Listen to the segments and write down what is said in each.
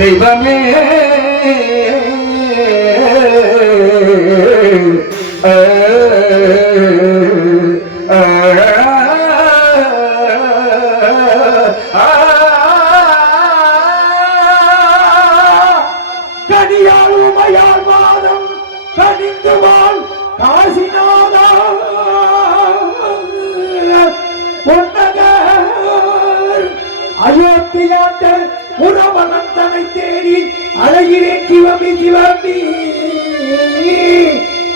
தெய்வமே கனியால் உமையால் வாதம் கனிந்துவாள் காசிநாதா அயோத்தியாண்ட உறவனந்தனை தேடி அழகிறேன் சிவமி சிவமி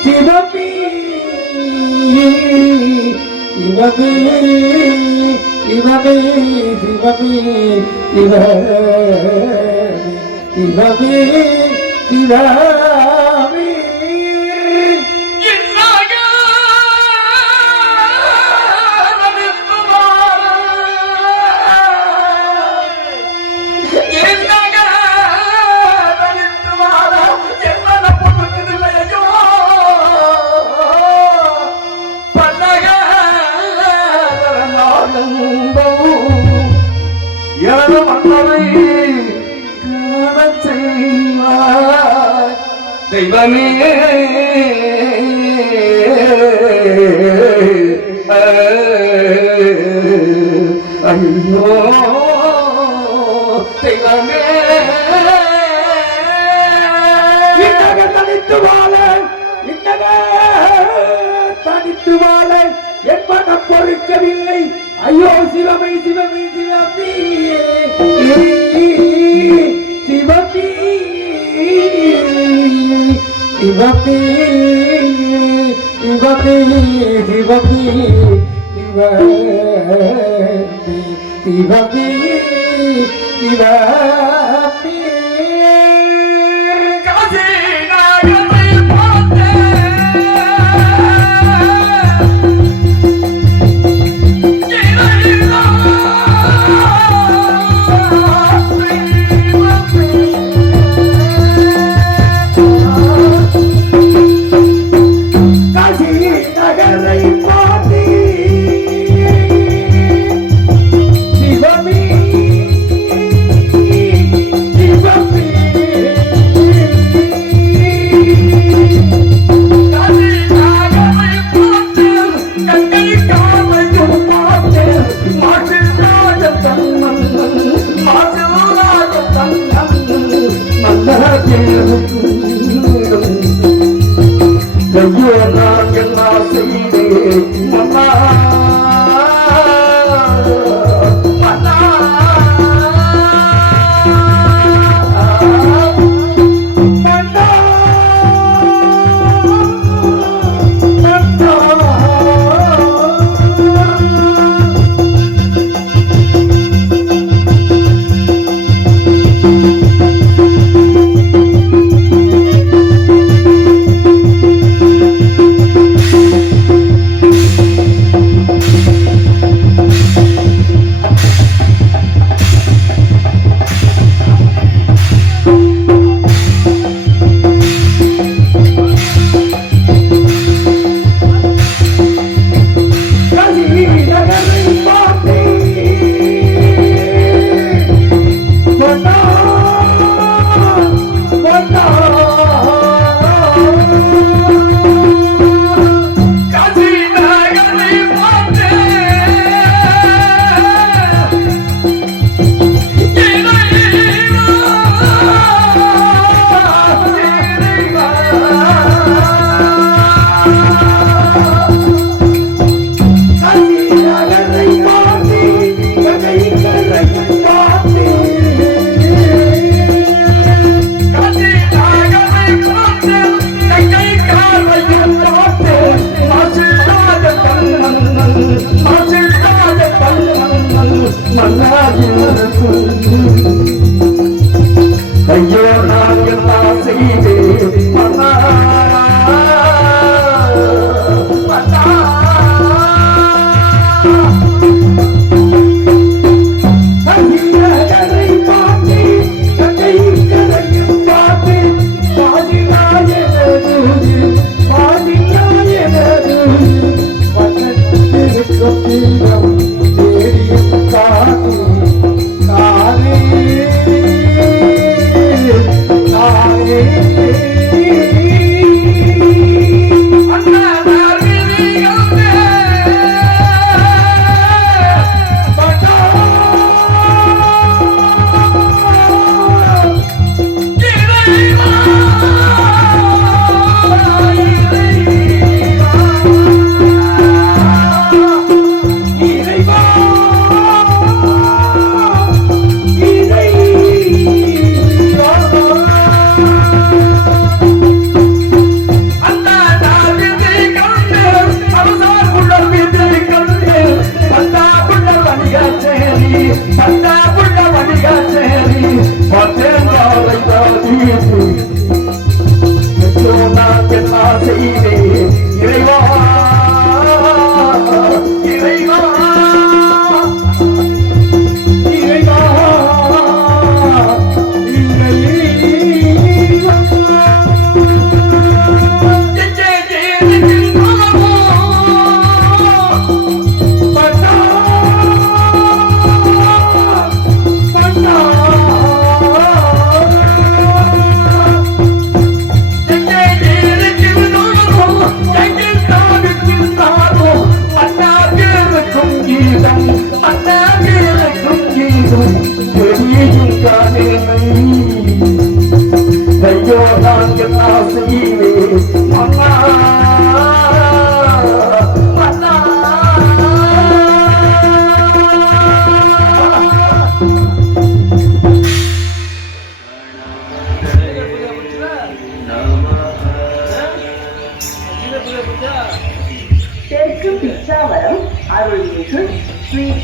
சிவமி சிவமி சிவமி சிவமி சிவமி சிவமி தெய்வமே ஐயோ தெய்வமே இன்னக தனித்து வாழ இன்னக தனித்து வாழ என் மனம் பொறுக்கவில்லை ஐயோ சிவமை சிவமை சிவமி சிவமி சிவமி சிவமி சிவமி சிவமி சிவமி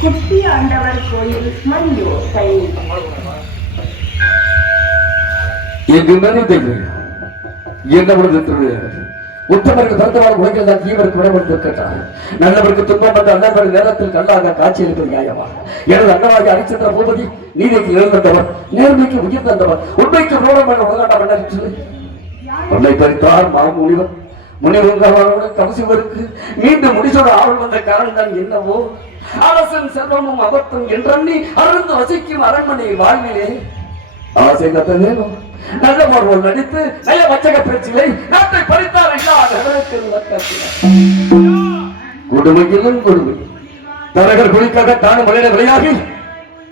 குட்டி ஆண்டவர் கோயில் மணியோசை. எங்குமே தெய்வம் என்ன உலகத்தினுடைய உத்தமருக்கு தருத்தவாள் உலகில் தான் தீவருக்கு விடப்பட்டு கேட்டார். நல்லவருக்கு துன்பம் வந்த அண்ணன் நேரத்தில் கல்லாக காட்சி இருப்பது நியாயமா? எனது அண்ணனாக அரிச்சந்திர பூபதி நீதிக்கு எழுந்தவர், நேர்மைக்கு உயிர் தந்தவர், உண்மைக்கு ரோடம் என உலகாட்ட சொல்லி உன்னை பறித்தார் மாமுனிவர். முனிவர்களோட கவசிவருக்கு மீண்டும் முடிசோட ஆள் வந்த காரணம் தான் என்னவோ? அரசன் செல்வமும் அபத்தம் என்றி அருந்து வசிக்கும் அரண்மனை வாழ்விலே ஆசை கத்தனேனும் நல்ல பார்வல் நடித்து நல்ல வச்சக பேச்சிலை நாட்டை பறித்தார் கொடுமையிலும் கொடுமை. தரகர் குடிக்காக தானும் மலையில விளையாகி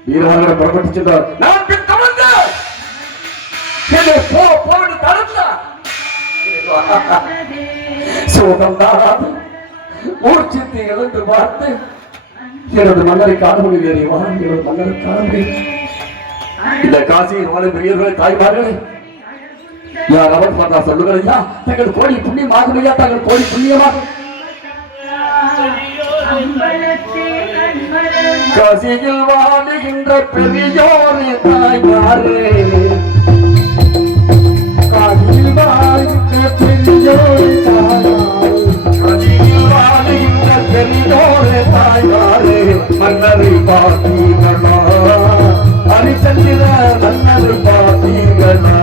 வீரவாக புறப்பட்டு சென்றார். நான் பின் தொடர்ந்து தடுத்தார். சோகம்தான் மூர்ச்சித்து எழுந்து பார்த்து எனது மன்னரை காண முடியலையா? எனது மன்னரை காண முடியும். இந்த காசியின் வாழும் பெரியவர்களை தாய்மார்களே, யார் அவர் பார்த்தா சொல்லுங்களையா? தங்கள் கோடி புண்ணியமாகலையா? தங்கள் கோடி புண்ணியமாக காசியில் வாழுகின்ற பெரியோரே தாய்மாரே, காசியில் வாழ்கின்ற பெரியோரே தாய்மாரே, காசியில் வாழ்கின்ற பெரியோரே தாய்மாரே, மன்னரை பார்த்தீங்களா? ஹரிச்சந்திர மன்னரை பார்த்தீங்களா?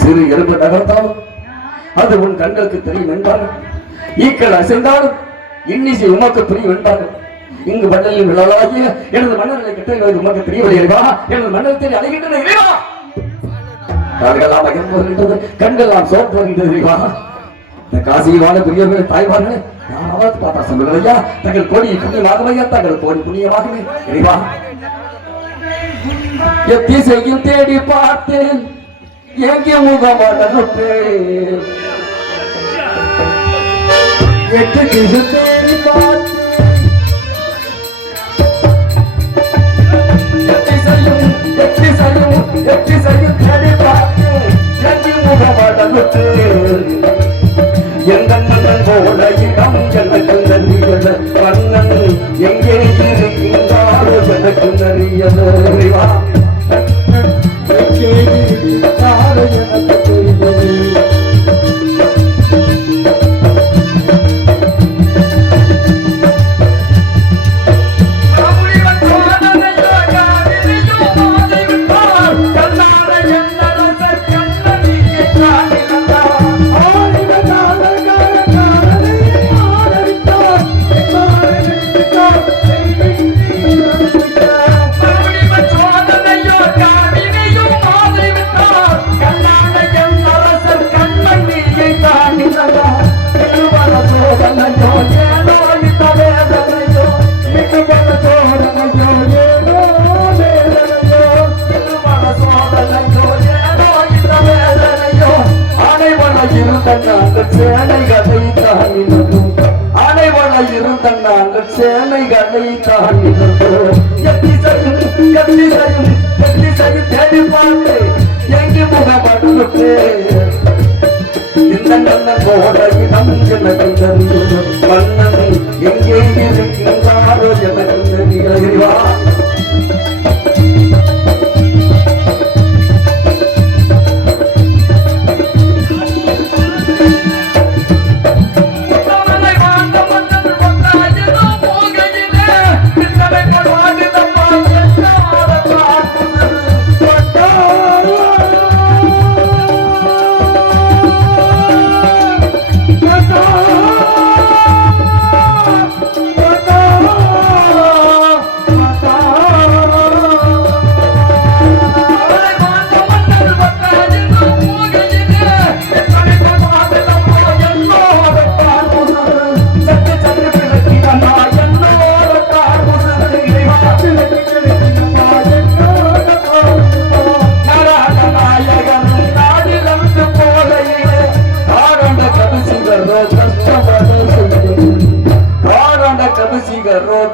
சிறு எலும்பு நகர்ந்தாலும் அது உன் கண்களுக்கு தெரியும் என்பார்கள். ஈக்கள் அசைந்தாலும் இன்னிசை உமக்கு புரியும் என்பார்கள். இங்கு மன்னலில் விழாகிய எனது மன்னர்களை கிட்ட உமக்கு தெரியவில்லையா? எனது மன்னத்தில் அழைகின்றன. கால்களாம் அகர்ந்து கண்கள்லாம் சோர்ந்து வருகின்றன. இந்த காசியில் வாழ பெரியவர்கள் தாய்மார்களே, யாராவது பார்த்தா சொல்லுங்களையா? தங்கள் கோடி புண்ணியமாகவையா? தங்கள் கோடி புண்ணியமாகவே இறைவா. எத்திசையும் தேடி பார்த்தேன், எங்கே முகமாக எட்டு திசை தேடி பார்த்தேன், எத்திசையும் தேடி பார்த்தேன், எங்கே முகமாக எந்த மன்னன் போல இடம் எனக்கு நெறியல, மன்னன் எங்கே இருக்கின்றாரோ எனக்கு நெறியல. இருந்த நாங்கள் சேனைகளை காண்கிறோம். எத்திசையும் தேடி பார்த்து எங்கே முகமடுத்து இந்த கண்ணன் கோடையிடம் எனக்கு தெரியும். கண்ணன் எங்கே இருக்கின்றாரோ எனக்கு தெரியவா.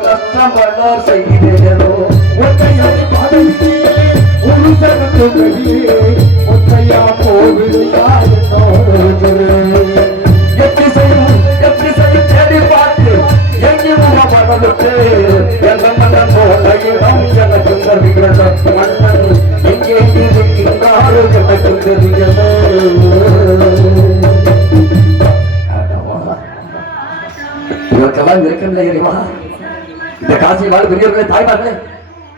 கஷ்டப்பட செய்கிறோ ஒற்றையாடி பாடலிலே ஒரு சனத்துகளிலே ஒற்றையா போவிலையா எத்திசையும் தேடி பார்த்து எங்கே முகமடுத்து எந்த மன்னன் கோடையிடம் எனக்கு தெரிகிறது. மன்னன் எங்கே இருக்கின்றாரோ எனக்கு தெரிகிறது. இவருக்கெல்லாம் இருக்கவில்லை அறிவா. இந்த காசியில் வாழ் பெரியவர்களே தாய்மார்களே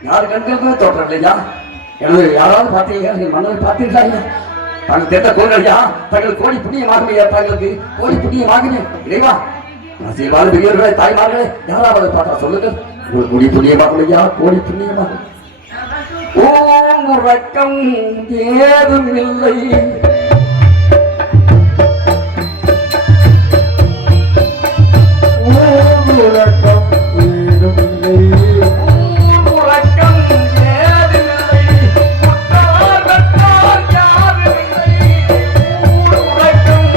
யார் கண்களுக்குமே தோற்றம் இல்லையா? எனது யாராவது பார்த்தீங்க மன்னரை பார்த்தீர்களா? ஐயா தாங்கள் தெரிந்த கோயிலையா தங்கள் கோடி புண்ணியமாகலையா? தங்களுக்கு கோடி புண்ணியமாகவே இறைவா. காசியில் வாழ் பெரியவர்களே தாய்மார்களே யாராவது பார்த்தா சொல்லுங்கள். கோடி புண்ணியமாகலையா? கோடி புண்ணியமாக ஓம் உறக்கம் ஏதும் இல்லை. உறக்கம் ஏதுமில்லை. உறக்கம் ஏதுமில்லை. முட்டாள் யாருமில்லை. உறக்கம்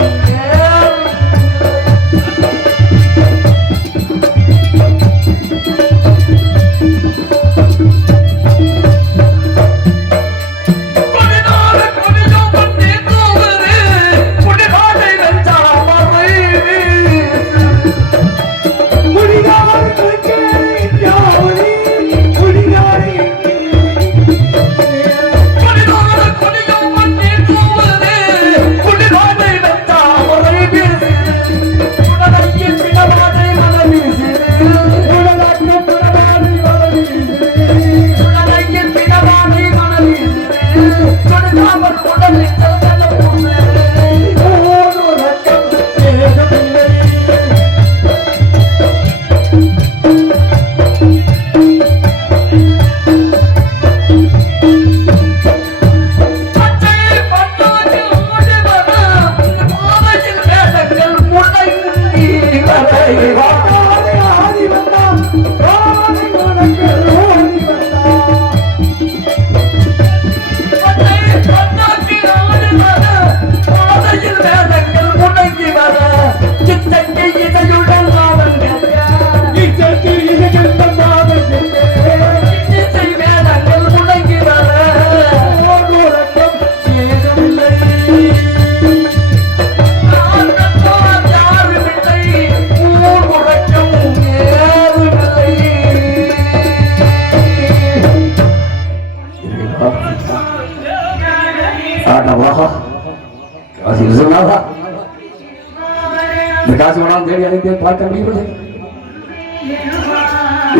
காசி மனம் தேடி அழைத்தே பார்க்க முடியவில்லை.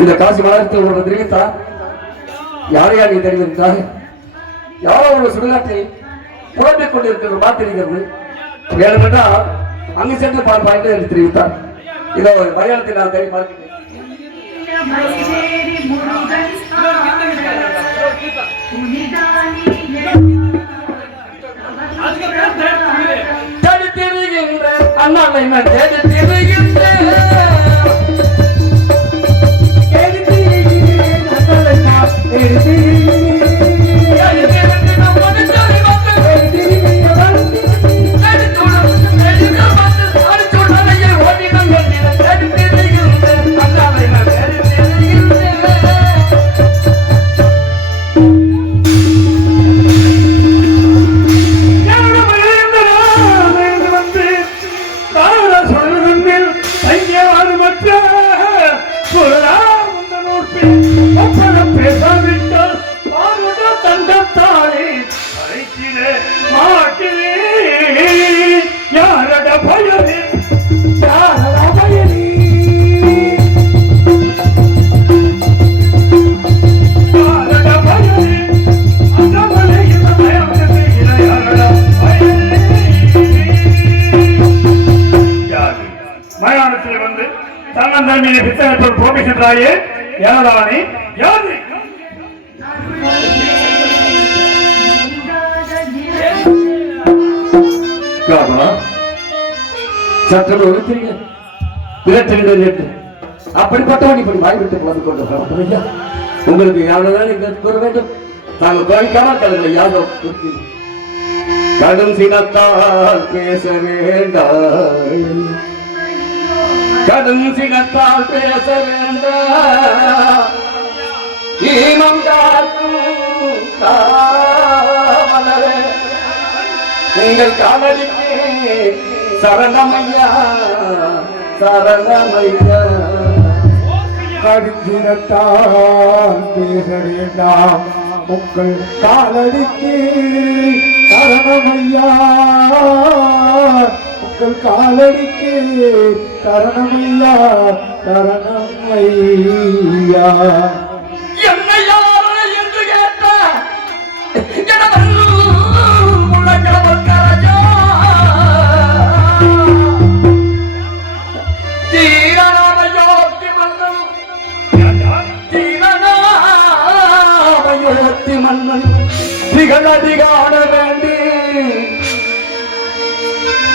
இந்த காசி மலத்தில் ஒரு தெரிவித்தா யாரையா நீ தெரிவித்தாய்? யாரோ ஒரு சுடுகாட்டில் புலம்பிக் கொண்டிருக்கிறது பார்த்திருக்கிறது. வேணுமென்றால் அங்கு சென்று பார்ப்பாய்ந்து என்று தெரிவித்தார். இதோ மலையாளத்தில் நான் தேடி பார்க்கிறேன். தேடி திரிகின்ற அண்ணாவை நான் தேடி திரிகின்றேன். தேடி பேசாவிட்டால் தங்கத்தாலே அழைத்திட மாட்டினே யாரட பயனே யாரட பயனே யாரட பயனே அந்த மலையில் பயம் செய்கிற யாரட பயனே யாரு மயானத்தில் வந்து தன்னந்தன்மையை பித்தகத்தோடு போகின்றாயே யாரானே யாரு அப்படிப்பட்டவன் இப்படி வாய்விட்டு போது கொண்டு உங்களுக்கு யாரும் கூற வேண்டும். தாங்கள் கோரிக்காமல் கலங்களை யாரும் கடும் சினத்தால் பேச வேண்டாம், கடும் சினத்தால் பேச வேண்டாம். ஈமம் காக்கும் காவலரே உங்கள் காவலிக்கு சரணமையா சரணமையா. கடுஞ்சினத்தால் பேச வேண்டாம், உங்கள் காலடிக்கு சரணமையா, உங்கள் காலடிக்கு சரணமையா சரணமையா. என்னை யாரு என்று கேட்ட தீரநாமயோத்தி மன்னன் திகழடி காண வேண்டி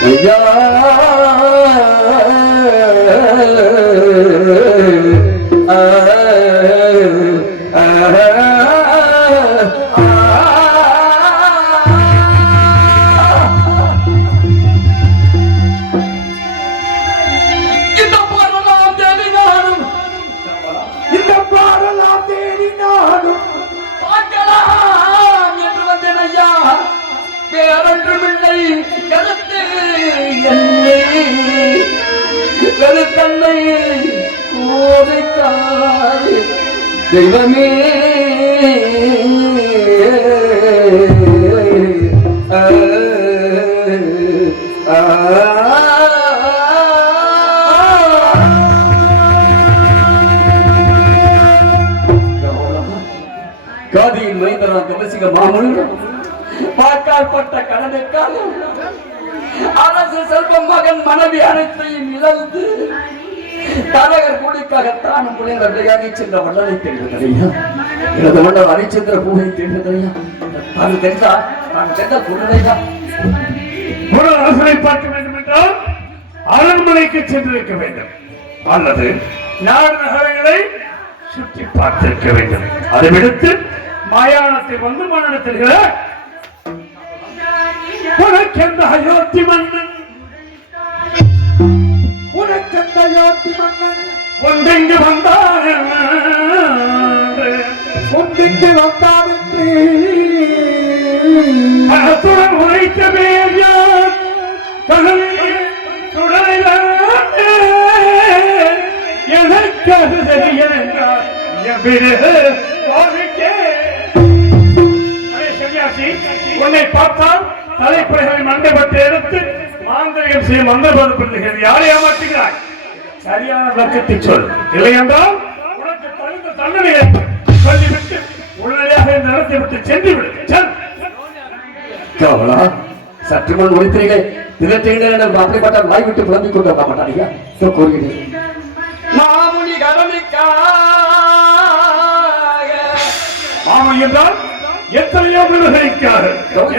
ஐயா தெய்வமே காதியின் மைந்தரா கவசிக மாமுனிவர் பாக்காற்பட்ட கடனுக்காக அரசு செல்வம் மகன் மனைவி அனைத்தையும் இழந்து தலைவர் கூலிக்காக தானும் புனிதரையாக சென்ற வள்ளலை தெரிந்ததையா, எனது மன்னர் ஹரிச்சந்திர பூவை தெரிந்ததையா, அது தெரிந்தா நான் தெரிந்த புனிதையா. ஒரு அரசனை பார்க்க வேண்டும் என்றால் அரண்மனைக்கு சென்றிருக்க வேண்டும், அல்லது நாடு நகரங்களை சுற்றி பார்த்திருக்க வேண்டும். அதை விடுத்து மயானத்தில் வந்து மன்னத்தில் உனக்கெந்த அயோத்தி மன்னன், உனக்கெந்த அயோத்தி மன்னன் ஒன்றெங்கு வந்தான், ஒன்றெங்கு வந்தான் என்று மனத்துடன் உரைத்த பேர் யார் கடலில் சுடலைதான் எனக்கு அது தெரியல் என்றார். உன்னை பார்த்தால் தலைப்புறைகளை மண்டைப்பட்டு எடுத்து மாந்திரிகம் செய்ய மந்திரப்படுத்துகிறது. யாரை ஏமாற்றுகிறாய்? சரியான விளக்கத்தை சொல், இல்லை என்றால் உனக்கு தகுந்த தண்டனை சொல்லிவிட்டு உடனடியாக இந்த இடத்தை விட்டு சென்று விடு. கவலா சற்று முன் முடித்தீர்கள் திரட்டீர்கள் அப்படிப்பட்ட வாய் விட்டு புலம்பிக் கொண்டு வர மாட்டாங்க கூறுகிறேன். மாமுனி கரமிக்காக மாமன் என்றால் எத்தனையோ விவகரிக்காக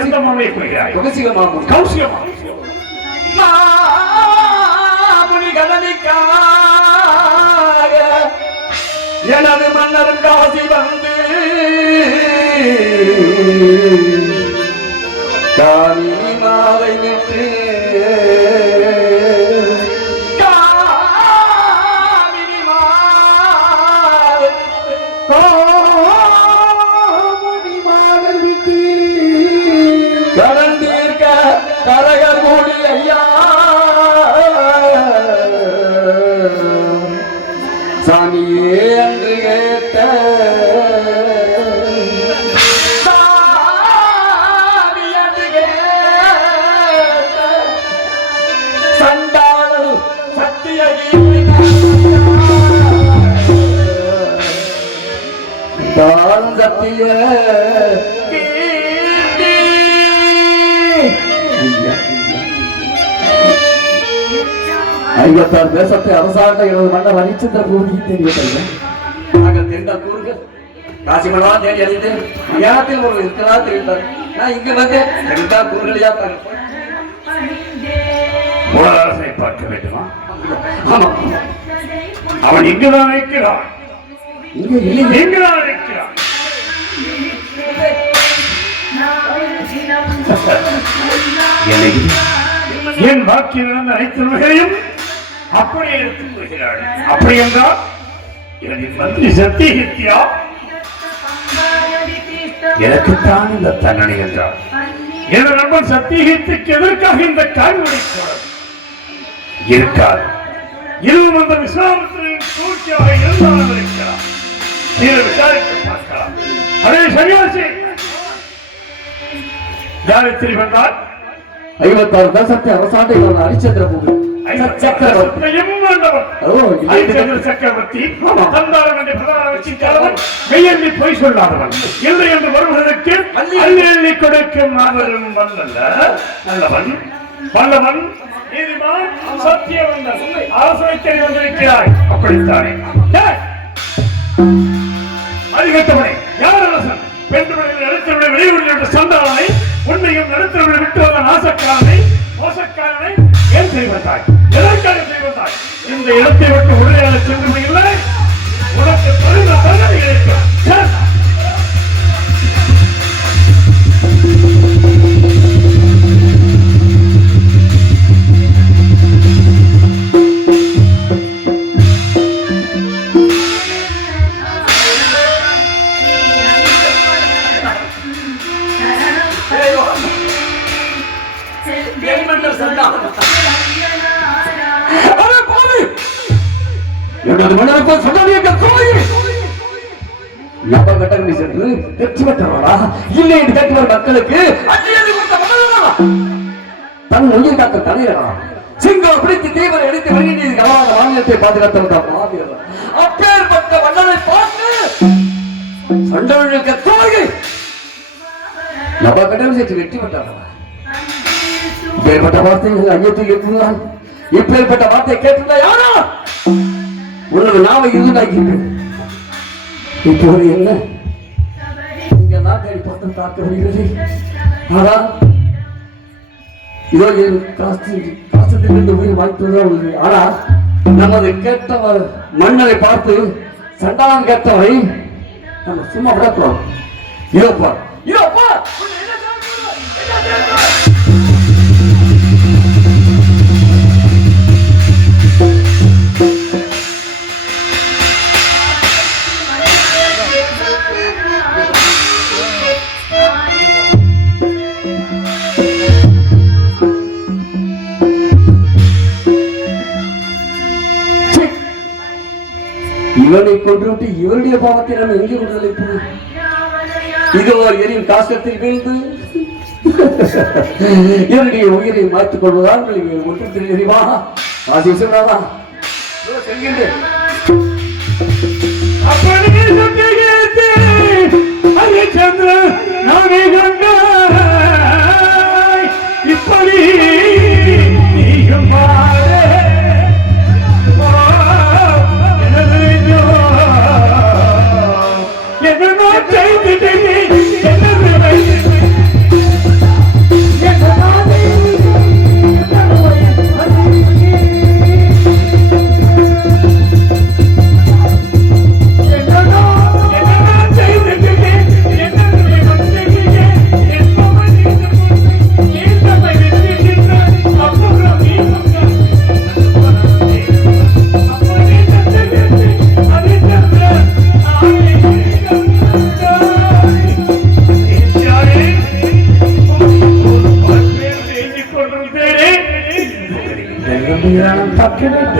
எந்த மாமையை கூறுகிறாய்? கௌசிக மாமுனி, கௌசிக மாமன். மாமுனி கரமிக்காக எனது மன்னரும் காசி வந்து காமினி மாலை விட்டு கடந்தீர்க்க கரகர் மூடி ஐயா சாமியே அன்று கேட்ட சாமி அன்று கேட்ட சண்டாளு சத்திய தானம் சத்திய கீர்த்தி. ஐம்பத்தாறு தேசத்தை அரசாண்ட எனது மன்னர் ஹரிச்சந்திர பூபதி தெரியவில்லை. நாங்கள் தெரிந்த கூறுகள் காசிமலாம் தேடி அழிந்து மலையாளத்தில் ஒரு இருக்கலாம் தெரிவித்தார். நான் இங்க வந்து தெரிந்த கூறுகளையா மூலராசனை பார்க்க வேண்டுமா? ஆமா, அவன் இங்குதான் இருக்கிறான். இங்க இல்லை. இங்குதான் இருக்கிறான். என் வாக்கில் நடந்த அனைத்து நோய்களையும் அப்படியே எடுத்துக் கொள்கிறாள். அப்படி என்றால் எனது மந்திரி சத்தியகித்தியா எனக்குத்தான் இந்த தண்டனை என்றார். எனது நண்பன் சத்தியகித்துக்கு எதற்காக இந்த காய்மொழி இருக்காது. இதுவும் அந்த விசாரத்தின் சூழ்ச்சியாக இருந்தாலும் இருக்கிறார். நீங்கள் விசாரித்து பார்க்கலாம். அதே சரியாச்சு. யாரை தெரிவந்தால் 56 தேசத்தை அரசாண்ட ஹரிச்சந்திர பூபதி சக்கரவர்த்தி தந்தாரம் என்று பிரதான வச்சிக்காதவன் மெய்யெண்ணி பொய் சொல்லாதவன் இல்லை என்று வருவதற்கு அள்ளி கொடுக்கும் மாபெரும் நல்லவன் வல்லவன் நீதிமான் சத்தியவந்தன் ஆலோசனை தேடி வந்திருக்கிறாய். அப்படித்தானே அதிகத்தவனை யார் அரசன் பெண்களுடைய நடத்தவனை வெளியூரில் என்ற சந்தானை உன்னையும் நடத்தவனை விட்டு வந்த நாசக்காரனை மோசக்காரனை ஏன் செய்வதாய்? எதற்காக செய்வதாய்? இந்த இடத்தை விட்டு உடனே சென்று இல்லை உனக்கு பெருந்த தண்டனை கிடைக்கும். எனது மன்னருக்கும் சொன்னதற்கு கோயில் கட்டணி சென்று வெற்றி பெற்றவரா இல்லை என்று கேட்கிறவர் மக்களுக்கு தன் உயிர் காக்க தலைவரா சிங்கம் பிடித்து தீவிர எடுத்து வெளியீடு கலவாத மாநிலத்தை பாதுகாத்தவர் மாவீரர். அப்பேற்பட்ட மன்னரை பார்த்து சண்டவர்களுக்கு கோயில் கட்டணி சென்று வெற்றி பெற்றவரா. இப்பேற்பட்ட வார்த்தைகள் ஐயத்துக்கு இருக்குதான். இப்பேற்பட்ட வார்த்தை கேட்டிருந்தா யாரா உனது நாம இருந்தாக்கிட்டு இப்போது என்ன இங்க நாட்டை பக்கம் தாக்க வருகிறது. ஆனால் இதோ என் காசத்திலிருந்து உயிர் வாய்ப்புதான் உள்ளது. ஆனால் நமது கேட்டவர் மன்னரை பார்த்து சண்டாளன் கேட்டவரை நம்ம சும்மா விடக்கிறோம். இதோப்பா இதோப்பா இவனை கொன்றுவிட்டு இவருடைய பாவத்தை நம்ம எங்கே விடுதலை? இதோ எரியும் காசத்தில் வீழ்ந்து என்னுடைய உயிரை மாற்றிக் கொள்வதால் ஒன்று தெரியுமா? காசி சொன்னாதா செல்கின்றேன். நானே கண்ட இப்படி நீயும்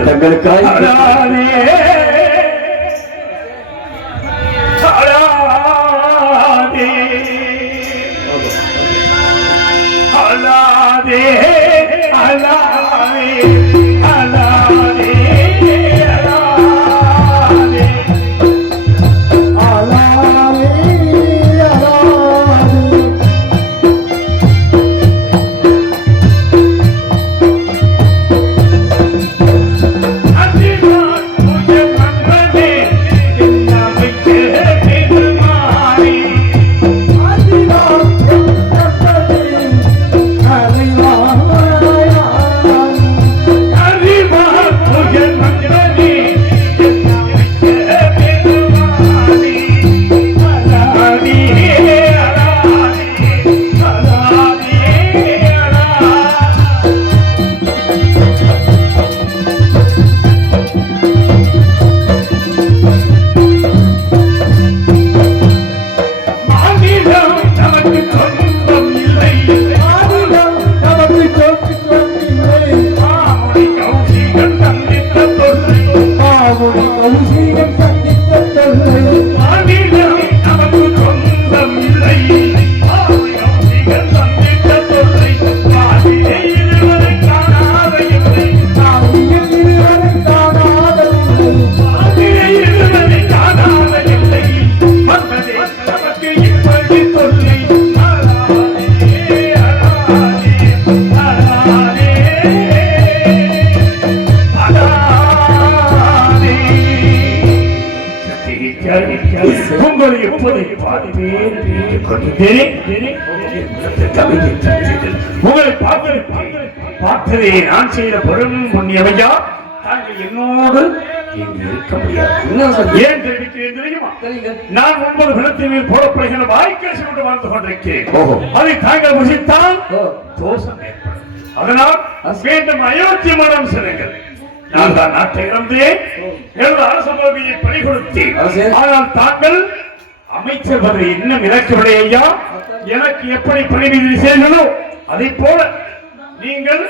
தங்களுக்காக உங்களை எப்போதை பார்ப்பேன் உங்களை பார்த்ததே நான் செய்த பெரும் புண்ணியமையா. தாங்கள் என்னோடு இங்கு இருக்க முடியாது. ஏன் தெரிவிக்கிறேன் தெரியுமா? நான் 9 பிணத்தின் மேல் போடப்படுகிற வாய்க்காசி கொண்டு வாழ்ந்து கொண்டிருக்கிறேன். அதை தாங்கள் முசித்தால் தோஷம் ஏற்படும். அதனால் மீண்டும் அயோத்தி மனம் செல்லுங்கள். நான் தான் நாட்டை இறந்தேன், எனது அரச பதவியை பறி கொடுத்தேன். ஆனால் தாங்கள் அமைச்சர் பதவி இன்னும் இறக்கவில்லை ஐயா. எனக்கு எப்படி பணிவிதி செய்தனோ அதை போல நீங்கள்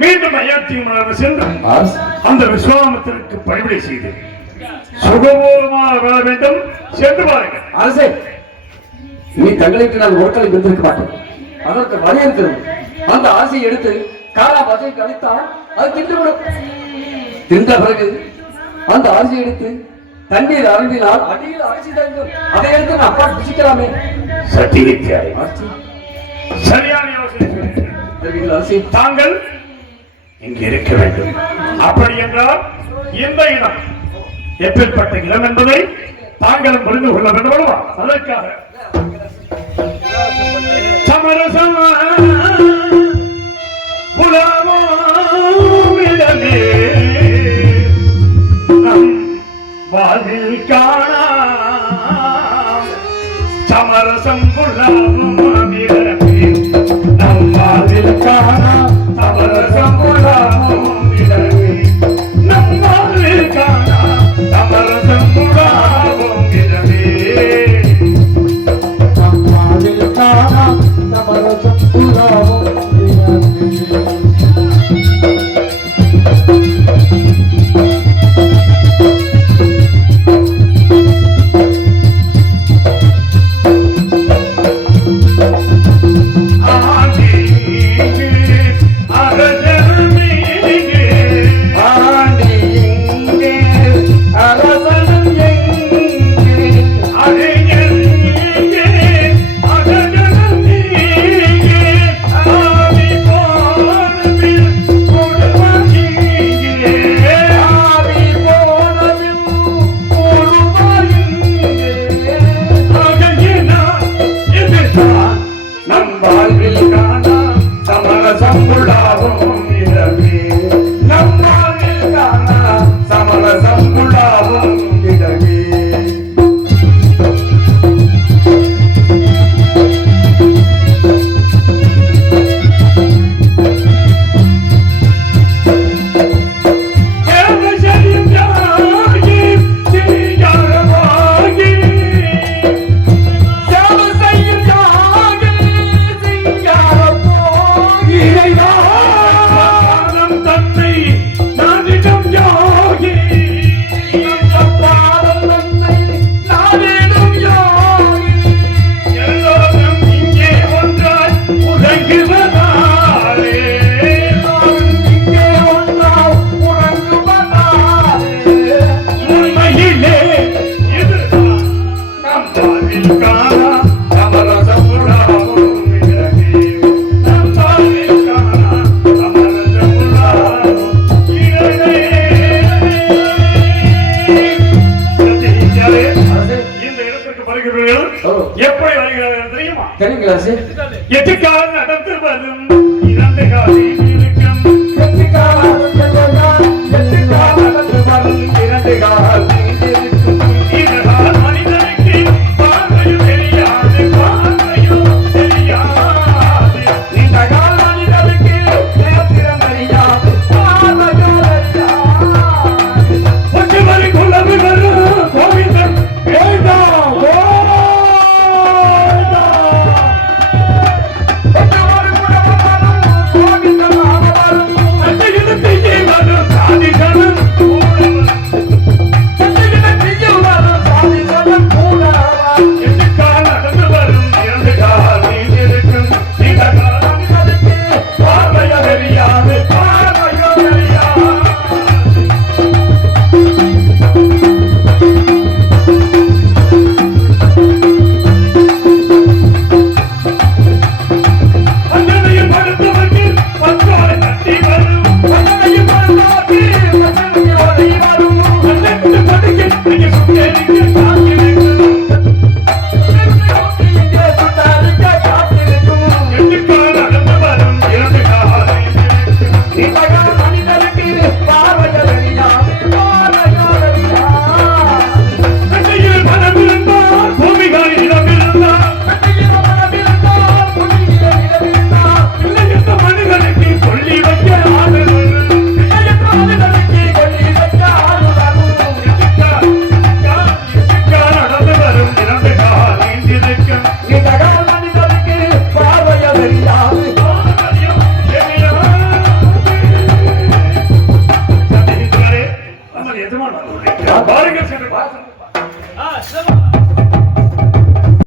மீண்டும் அயோத்தி மனம் சென்று அந்த விஸ்வாமித்திரருக்கு பணிவிடை செய்து சுகபோகமாக வாழ வேண்டும். சென்று பாருங்கள். அரசே, நீ தங்களுக்கு நான் ஒருக்களை விருந்திருக்க மாட்டேன். அதற்கு வழி இருக்கிறது. அந்த ஆசையை எடுத்து காலா பசை கழித்தால் அது தின்றுவிடும். தின்ற பிறகு அந்த ஆசையை எடுத்து தண்ணீர் அருந்தினால் அடியில் அரிசி தங்கும். அதை எடுத்து நான் அப்பா புசிக்கலாமே. சத்தியத்தியாய் சரியான யோசனை. தாங்கள் இங்கு இருக்க வேண்டும். அப்படி என்றால் இந்த இடம் எப்பேற்பட்ட இடம் என்பதை தாங்களும் புரிந்து கொள்ள வேண்டும். அதற்காக சமரசம் புலவோமிடமே நம் வாழ்வில் காணா சமரசம் புலவோமிடமே நம் வாழ்வில் காணா சமரசம் புலவோமிடமே நம் வாழ்வில் காணா சமரசம் புலவோமிடமே நம் வாழ்வில் காணா சமரசம் புலவோமிடமே. எப்படி வருகிறார்கள் தெரியுமா? எட்டுக்கால நடந்து வரும் இரண்டு காலை இருக்கும் எட்டுக்கால நடந்து வரும் இரண்டு காலை இருக்கும் இதனால் மனிதனுக்கு பார்வையும் தெரியாது பார்வையும் தெரியாது இந்த கால மனிதனுக்கு நேத்திரம் தெரியாது பார்வையும் தெரியாது ஒன்று வரை கொள்ளவு வரும் கோவிந்தன் வேண்டாம் Thank you. இங்கு தகவல் மனிதனுக்கு பார்வையா தெரியாது. நம்ம எஜமான பாருங்க